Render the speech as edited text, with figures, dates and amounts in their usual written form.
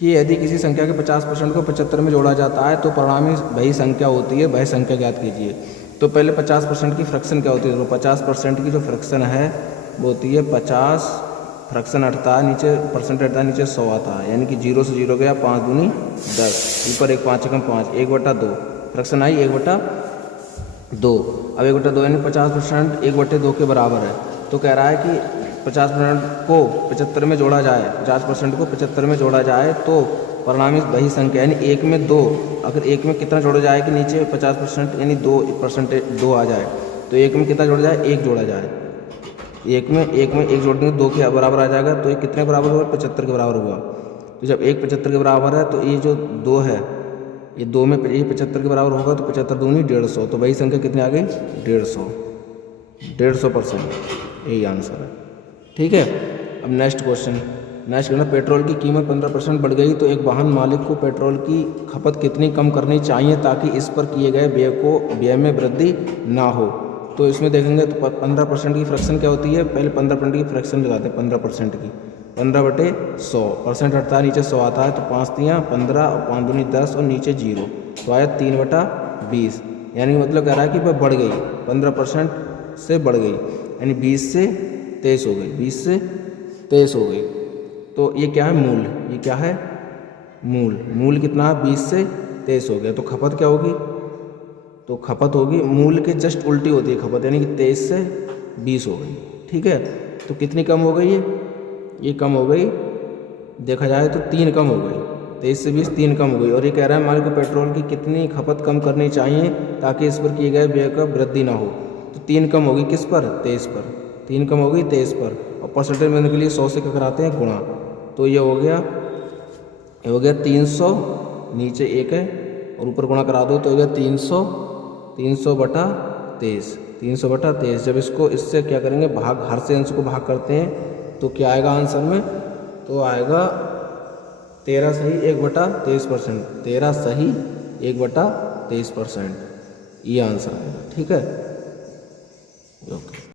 कि यदि किसी संख्या के 50% को 75 में जोड़ा जाता है तो परिणामी वही संख्या होती है, वह संख्या ज्ञात कीजिए। तो पहले 50% की फ्रैक्शन क्या होती है, तो 50% की जो फ्रैक्शन है वो होती है 50, फ्रैक्शन हटता है नीचे, परसेंट हटता है नीचे 100 आता है, यानी कि 0 से 0 गया, 5 दूनी 10, ऊपर एक 5 एकम 5, 1/2 फ्रैक्शन आई 1/2। अब 1/2 यानी 50% 1/2 के बराबर है। तो कह रहा है कि 50% को 75 में जोड़ा जाए, 50% को 75 में जोड़ा जाए तो परिणामी वही संख्या, यानी 1 में 2, अगर 1 में कितना जोड़ा जाए कि नीचे 50% यानी 2% आ जाए, तो 1 में कितना जोड़ा जाए, 1 जोड़ा जाए, 1 में 1 जोड़ देंगे 2 के बराबर आ जाएगा, तो ये कितने के बराबर हुआ, 75 के बराबर हुआ। तो जब 1 75 के बराबर है तो ये जो 2 है, ये 2 में ये 75 के बराबर होगा, तो 75 दूनी 150, तो वही संख्या कितनी आ गई, 150%, यही आंसर है। ठीक है। अब नेक्स्ट क्वेश्चन, नेक्स्ट कहना पेट्रोल की कीमत 15% बढ़ गई तो एक वाहन मालिक को पेट्रोल की खपत कितनी कम करनी चाहिए ताकि इस पर किए गए व्यय में वृद्धि ना हो। तो इसमें देखेंगे तो 15% की फ्रैक्शन क्या होती है, पहले 15% की फ्रैक्शन लगाते हैं, 15% की 15/100, परसेंट हटता है नीचे 100 आता है, तो 5 तियाँ 15 और 5 दूनी 10 और नीचे 0, तो आया 3/20, यानी मतलब कह रहा है कि वह बढ़ गई, 15% से बढ़ गई, यानी 20 से 23 हो गई, 20 से 23 हो गई। तो ये क्या है, मूल, ये क्या है, मूल कितना है, 20 से 23 हो गया। तो खपत क्या होगी, तो खपत होगी, मूल के जस्ट उल्टी होती है खपत, यानी कि 23 से 20 हो गई। ठीक है। तो कितनी कम हो गई, ये कम हो गई, देखा जाए तो 3 कम हो गई, 23 से 20 3 कम हो गई। और ये कह रहा है हमारे को पेट्रोल की कितनी खपत कम करनी चाहिए ताकि इस पर किए गए व्यय का वृद्धि ना हो। तो 3 कम होगी किस पर, 23 पर, 3 कम हो गई 23 पर, और परसेंटेज मिलने के लिए 100 से क्या कराते हैं, गुणा। तो ये हो गया 300, नीचे 1 है और ऊपर गुणा करा दो तो हो गया 300/23, 300/23। जब इसको इससे क्या करेंगे, भाग, हर से अंश को भाग करते हैं तो क्या आएगा आंसर में, तो आएगा 13 सही 1/23%, 13 सही 1/23%, ये आंसर आएगा। ठीक है, ओके।